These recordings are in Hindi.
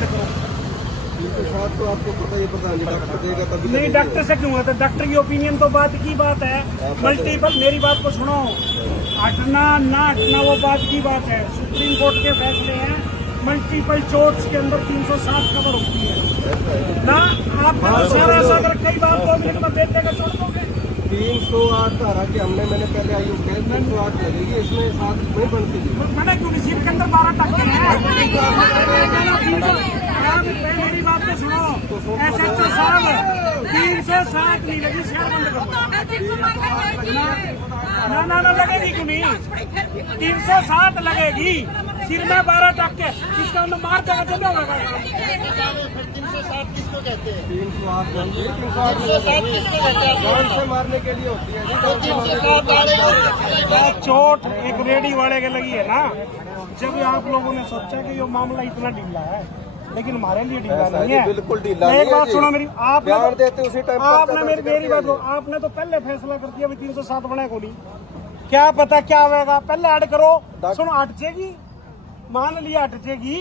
ऐड करो। 307 तो आपको पता ही प्रधान जी डॉक्टर देगा तभी नहीं, डॉक्टर से क्यों आता? डॉक्टर की ओपिनियन तो बात की बात है। मल्टीपल, मेरी बात को सुनो, हटना ना हटना वो बात की बात है। सुप्रीम कोर्ट के फैसले हैं, मल्टीपल चोट्स के अंदर 307 कवर होती है ना। आप सारा अगर कई बार 2 मिनट में देते का छोड़ दोगे। 308 धारा के हमने मैंने पहले आयु के 308 लगेगी, इसमें 7 नहीं बनती थी। मैंने क्यों नहीं, सिर के अंदर 12 टक्के हैं। मेरी बात को सुनो, SHO साहब 307 नहीं लगी, शेयर बंद करो। ना लगेगी क्यों नहीं? 307 लगेगी, सिर में 12 टक्के, इसका उन्हें मार देगा तो क्या होगा? 307 किसको कहते हैं? 308 307 किसको कहते हैं? जान से मारने के लिए होती है जी। 307 चोट एक रेडी वाले के लगी है ना। जब आप लोगों ने सोचा कि ये मामला इतना ढीला है, लेकिन हमारे लिए ढीला नहीं है। बिल्कुल ढीला नहीं है। एक बात सुनो मेरी, बयान देते उसी टाइम आपने मेरी बात, आपने तो पहले फैसला कर दिया 307 बने को नहीं, क्या पता क्या होगा। पहले ऐड करो, सुनो हट जाएगी, मान लिया हट जाएगी।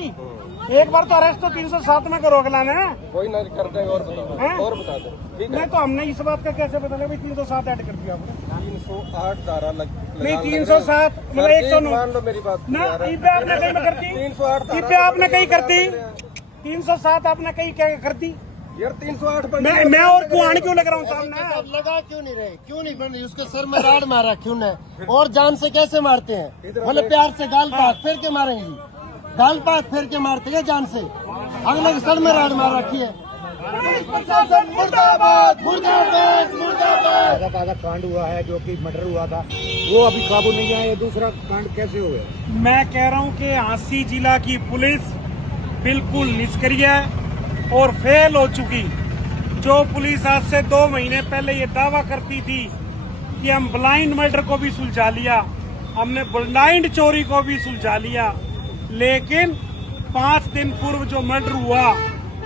एक बार तो अरेस्ट तो 307 में करो अगला ने, कोई ना कर देगा। और बताओ, और बता दो। ठीक है, नहीं तो हमने इस बात का कैसे पता लगा 307 ऐड कर दिया आपने? 308 धारा नहीं 307 मतलब 109 मान लो मेरी बात ना। इबे आपने कहीं में करती, 308 इबे आपने कहीं करती, 307 आपने कहीं क्या करती यार। 308 पर मैं और कुआन क्यों लग रहा हूँ सामने? लगा क्यों नहीं रहे? क्यों नहीं बन रही? उसके सर में राड मारा क्यों नहीं? और जान से कैसे मारते हैं? मतलब प्यार से गाल पात फेर के मारेंगे, गाल पात फेर के मारते हैं जान से। अगले के सर में राड मार रखी है। मुर्दाबाद मुर्दाबाद मुर्दाबाद। ताजा कांड हुआ है जो कि मर्डर हुआ था, वो अभी काबू नहीं आया। दूसरा कांड कैसे हो गया? मैं कह रहा हूँ कि झांसी जिला की पुलिस बिल्कुल निष्क्रिय है और फेल हो चुकी। जो पुलिस आज से 2 महीने पहले ये दावा करती थी कि हम ब्लाइंड मर्डर को भी सुलझा लिया, हमने ब्लाइंड चोरी को भी सुलझा लिया, लेकिन 5 दिन पूर्व जो मर्डर हुआ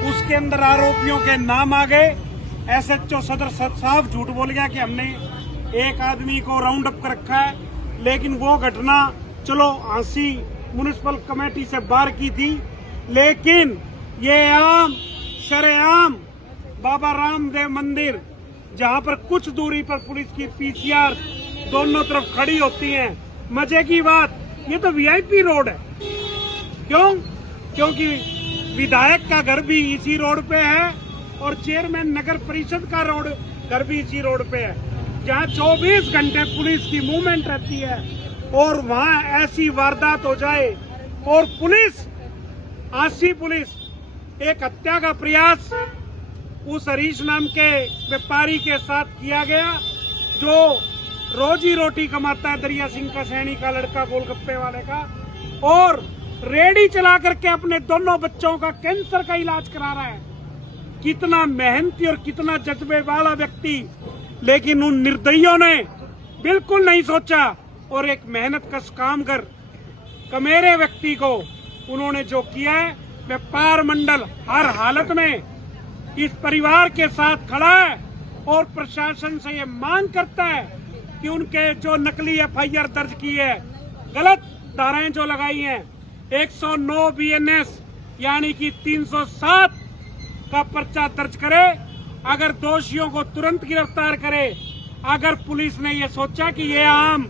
उसके अंदर आरोपियों के नाम आ गए। SHO सदर साहब झूठ बोल गया कि हमने एक आदमी को राउंड अप कर रखा है, लेकिन वो घटना चलो झांसी म्युनिसिपल कमेटी से बाहर की थी, लेकिन ये आम शरेआम बाबा रामदेव मंदिर, जहां पर कुछ दूरी पर पुलिस की PCR दोनों तरफ खड़ी होती है। मजे की बात, ये तो VIP रोड है। क्यों? क्योंकि विधायक का घर भी इसी रोड पे है और चेयरमैन नगर परिषद का घर भी इसी रोड पे है, जहां 24 घंटे पुलिस की मूवमेंट रहती है। और वहां ऐसी वारदात हो जाए और पुलिस, झांसी पुलिस, एक हत्या का प्रयास उस हरीश नाम के व्यापारी के साथ किया गया, जो रोजी रोटी कमाता है, दरिया सिंह का सैनी का लड़का, गोलगप्पे वाले का, और रेडी चला करके अपने दोनों बच्चों का कैंसर का इलाज करा रहा है। कितना मेहनती और कितना जज्बे वाला व्यक्ति, लेकिन उन निर्दयियों ने बिल्कुल नहीं सोचा और एक मेहनत कश काम कर कमेरे व्यक्ति को उन्होंने जो किया है। व्यापार मंडल हर हालत में इस परिवार के साथ खड़ा है और प्रशासन से ये मांग करता है कि उनके जो नकली FIR दर्ज की है, गलत धाराएं जो लगाई हैं, 109 BNS यानी कि 307 का पर्चा दर्ज करे, अगर दोषियों को तुरंत गिरफ्तार करे। अगर पुलिस ने ये सोचा कि ये आम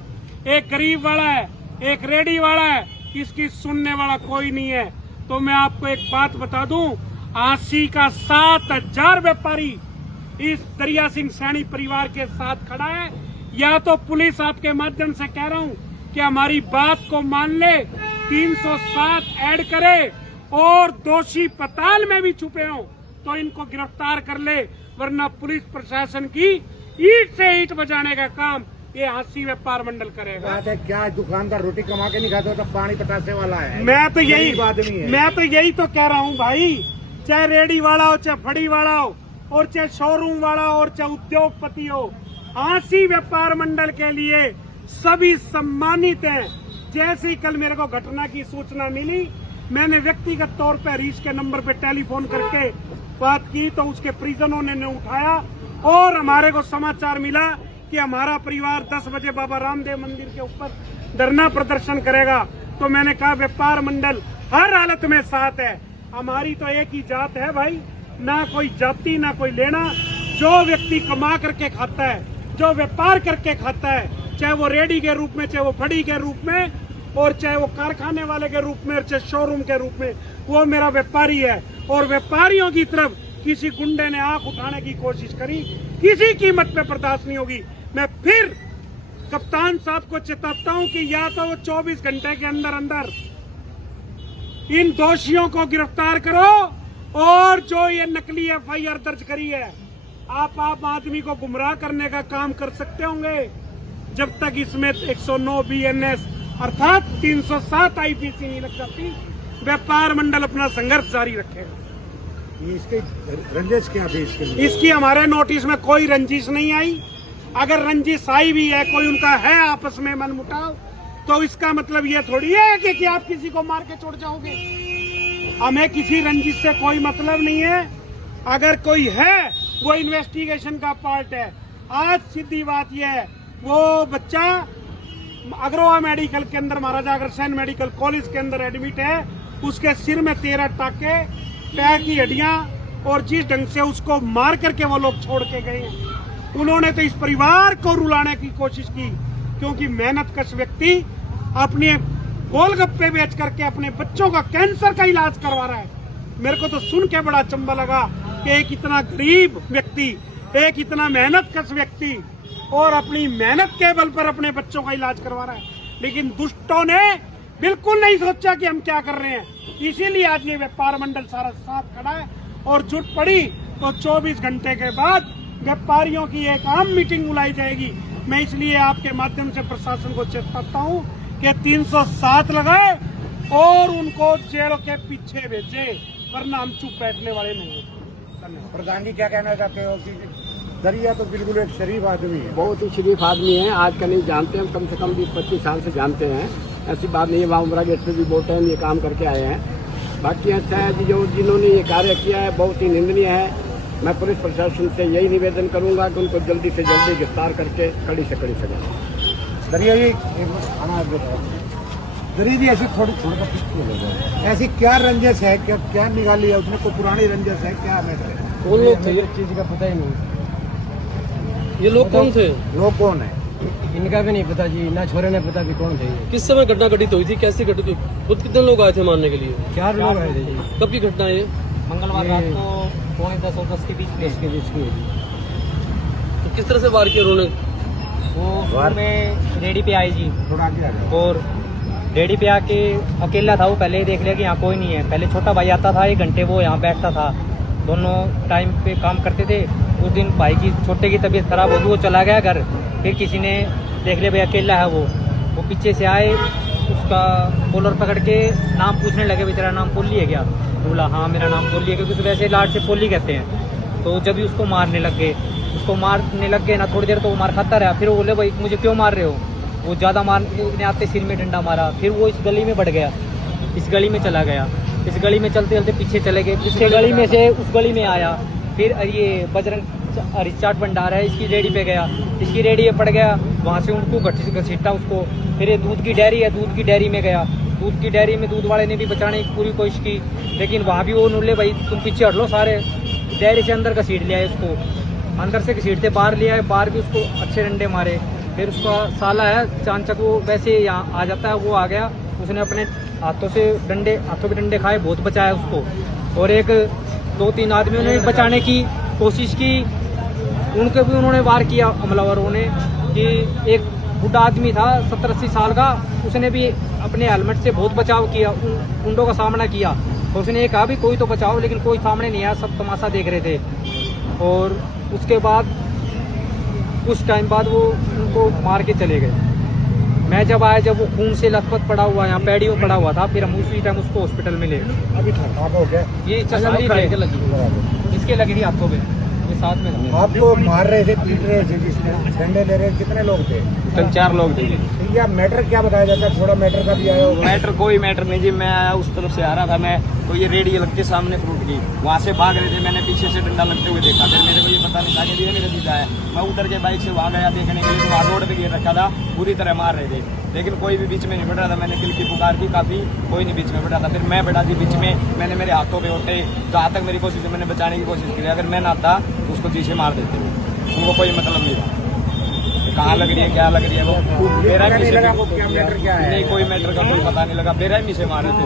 एक गरीब वाला है, एक रेडी वाला है, इसकी सुनने वाला कोई नहीं है, तो मैं आपको एक बात बता दूं, झांसी का 7000 व्यापारी इस दरिया सिंह सैनी परिवार के साथ खड़ा है। या तो पुलिस आपके माध्यम से कह रहा हूं कि हमारी बात को मान ले, 307 ऐड करे और दोषी पताल में भी छुपे हों तो इनको गिरफ्तार कर ले, वरना पुलिस प्रशासन की ईंट से ईंट बजाने का काम ये झांसी व्यापार मंडल करेगा। बात है क्या, दुकानदार रोटी कमा के नहीं खाता तो पानी पतासे वाला है। मैं तो यही तो कह रहा हूँ भाई, चाहे रेडी वाला हो, चाहे फड़ी वाला हो, और चाहे शोरूम वाला हो, और चाहे उद्योगपति हो, झांसी व्यापार मंडल के लिए सभी सम्मानित हैं। जैसे ही कल मेरे को घटना की सूचना मिली, मैंने व्यक्तिगत तौर पर हरीश के नंबर पे टेलीफोन करके बात की, तो उसके परिजनों ने उठाया और हमारे को समाचार मिला कि हमारा परिवार 10 बजे बाबा रामदेव मंदिर के ऊपर धरना प्रदर्शन करेगा। तो मैंने कहा व्यापार मंडल हर हालत में साथ है, हमारी तो एक ही जात है भाई, ना कोई जाति ना कोई लेना। जो व्यक्ति कमा करके खाता है, जो व्यापार करके खाता है, चाहे वो रेडी के रूप में, चाहे वो फड़ी के रूप में, और चाहे वो कारखाने वाले के रूप में, चाहे शोरूम के रूप में, वो मेरा व्यापारी है। और व्यापारियों की तरफ किसी गुंडे ने आंख उठाने की कोशिश करी, किसी कीमत पे बर्दाश्त नहीं होगी। मैं फिर कप्तान साहब को चेताता हूं कि या तो वो 24 घंटे के अंदर अंदर इन दोषियों को गिरफ्तार करो, और जो ये नकली FIR दर्ज करी है, आप आम आदमी को गुमराह करने का काम कर सकते होंगे। जब तक इसमें 109 BNS अर्थात 307 IPC नहीं लग जाती, व्यापार मंडल अपना संघर्ष जारी रखेगा। इसके रंजिश क्या थी इसके लिए? इसकी हमारे नोटिस में कोई रंजिश नहीं आई। अगर रंजिश आई भी है, कोई उनका है आपस में मनमुटाव, तो इसका मतलब ये थोड़ी है कि आप किसी को मार के छोड़ जाओगे। हमें किसी रंजिश से कोई मतलब नहीं है। अगर कोई है, वो इन्वेस्टिगेशन का पार्ट है। आज सीधी बात यह है, वो बच्चा अग्रवा मेडिकल के अंदर, महाराजा अग्रसेन मेडिकल कॉलेज के अंदर एडमिट है। उसके सिर में 13 टाके, पैर की हड्डियां, और जिस ढंग से उसको मार करके वो लोग छोड़ के गए, उन्होंने तो इस परिवार को रुलाने की कोशिश की। क्योंकि मेहनतकश व्यक्ति अपने गोलगप्पे बेच करके अपने बच्चों का कैंसर का इलाज करवा रहा है। मेरे को तो सुन के बड़ा चंबा लगा कि एक इतना गरीब व्यक्ति, एक इतना मेहनतकश व्यक्ति, और अपनी मेहनत के बल पर अपने बच्चों का इलाज करवा रहा है। लेकिन दुष्टों ने बिल्कुल नहीं सोचा कि हम क्या कर रहे हैं, इसीलिए आज ये व्यापार मंडल सारा साथ खड़ा है। और जुट पड़ी तो 24 घंटे के बाद व्यापारियों की एक आम मीटिंग बुलाई जाएगी। मैं इसलिए आपके माध्यम से प्रशासन को चेताता हूं कि 307 लगाए और उनको जेल के पीछे भेजे, वरना हम चुप बैठने वाले नहीं हैं। धन्यवाद। प्रधान जी क्या कहना चाहते हो कि दरिया तो बिल्कुल एक शरीफ आदमी है? बहुत ही शरीफ आदमी है। आज का नहीं जानते, हम कम से कम 20-25 साल से जानते हैं। ऐसी बात नहीं है, वहाँ उमरा गेट पे भी बहुत टाइम ये काम करके आए हैं। बाकी अच्छा है जी, जो जिन्होंने ये कार्य किया है बहुत ही निंदनीय है। मैं पुलिस प्रशासन से यही निवेदन करूंगा कि उनको जल्दी से जल्दी गिरफ्तार करके कड़ी से कड़ी सजा। दरिया जी दरिया जी ऐसी थोड़ी ऐसी क्या रंजिश है, क्या निकाली है उसने? कोई पुरानी रंजिश है क्या? कौन लोग थे? ये चीज का पता ही नहीं। ये लोग कौन थे? लोग कौन है? इनका भी नहीं पता जी, ना छोरे ने पता भी कौन थे। किस समय घटना घटित हुई थी? कैसी घटित हुई? खुद कितने लोग आए थे मारने के लिए? 4 लोग आए थे जी। कब की घटना है ये? मंगलवार रात को 9:45 और 10 के बीच में। तो किस तरह से वार किया उन्होंने? वो में रेडी पे आई जी, थोड़ा आगे आ जाओ। और रेडी पे आके अकेला था वो। पहले ही देख लिया कि यहाँ कोई नहीं है। पहले छोटा भाई आता था, 1 घंटे वो यहाँ बैठता था, दोनों टाइम पे काम करते थे। उस दिन भाई की छोटे की तबीयत खराब होगी, वो चला गया घर। फिर किसी ने देख लिया भाई अकेला है वो पीछे से आए, उसका कॉलर पकड़ के नाम पूछने लगे, भाई तेरा नाम पोली है क्या? बोला हाँ मेरा नाम पोली है, क्योंकि वैसे लाड से पोली कहते हैं। तो जब भी उसको मारने लग गए ना, थोड़ी देर तो वो मार खाता रहा। फिर वो बोले भाई मुझे क्यों मार रहे हो? वो ज़्यादा मारने आते सिर में डंडा मारा। फिर वो इस गली में बढ़ गया, इस गली में चला गया। इस गली में चलते चलते पीछे चले गए, पीछे गली में से उस गली में आया। फिर ये बजरंग चाट भंडार है, इसकी रेडी पे गया, इसकी रेडी पे पड़ गया। वहाँ से उनको घसीटा उसको। फिर ये दूध की डेयरी है, दूध की डेयरी में गया। दूध की डेयरी में दूध वाले ने भी बचाने की पूरी कोशिश की, लेकिन वहाँ भी वो बोले भाई तुम पीछे हट लो सारे। डेयरी से अंदर घसीट लिया है उसको, अंदर से घसीटते बाहर लिया है, बाहर भी उसको अच्छे डंडे मारे। फिर उसका साला है चांचक, वो वैसे यहाँ आ जाता है, वो आ गया, उसने अपने हाथों के डंडे खाए, बहुत बचाया उसको। और 1-2-3 आदमियों ने बचाने की कोशिश की, उनके भी उन्होंने वार किया हमलावरों ने। कि एक बूढ़ा आदमी था 70-80 साल का, उसने भी अपने हेलमेट से बहुत बचाव किया, उन गुंडों का सामना किया। तो उसने ये कहा भी कोई तो बचाओ, लेकिन कोई सामने नहीं आया, सब तमाशा देख रहे थे। और उसके बाद कुछ टाइम बाद वो उनको मार के चले गए। मैं जब आया, जब वो खून से लथपथ पड़ा हुआ, यहाँ पैडियों पड़ा हुआ था, फिर हम उसी टाइम उसको हॉस्पिटल में ले गए। अभी ठंडा हो गया। ये चसारी इसके लगी थी हाथों में, ये साथ में था। आपको मार रहे थे, पीट रहे थे, जिसने डंडे ले रहे, कितने लोग थे? 4 लोग थे। या मैटर क्या बताया जाता है? थोड़ा मैटर का भी आया होगा। मैटर कोई मैटर नहीं जी। मैं आया उस तरफ से आ रहा था, मैं तो ये रेडी लग के सामने फ्रूट की, वहाँ से भाग रहे थे। मैंने पीछे से डंडा लगते हुए देखा, फिर मेरे को ये पता नहीं था कि ये मेरा जीजा है। मैं उतर के बाइक से वहाँ गया देखने के लिए, तो वहाँ रोड पे गिर रखा था, पूरी तरह मार रहे थे, लेकिन कोई भी बीच में नहीं बढ़ रहा था। मैंने किल की पुकार की, काफी कोई नहीं बीच में बैठा था। फिर मैं बैठा थी बीच में, मैंने मेरे हाथों पे उठे, जहाँ तक मेरी कोशिश मैंने बचाने की कोशिश की। अगर मैं ना था तो उसको पीछे मार देते, उनको कोई मतलब नहीं था। कहाँ लग रही है, क्या लग रही है, वो बेरहमी से, नहीं कोई मैटर का कोई पता नहीं लगा, बेरहमी से मारे थे।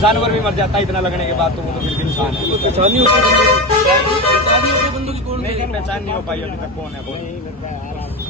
जानवर भी मर जाता है इतना लगने के बाद, तो वो तो फिर भी इंसान है। पहचानी होती बंदूक की कौन नहीं, पहचान नहीं हो पाई अभी तक कौन है कौन नहीं।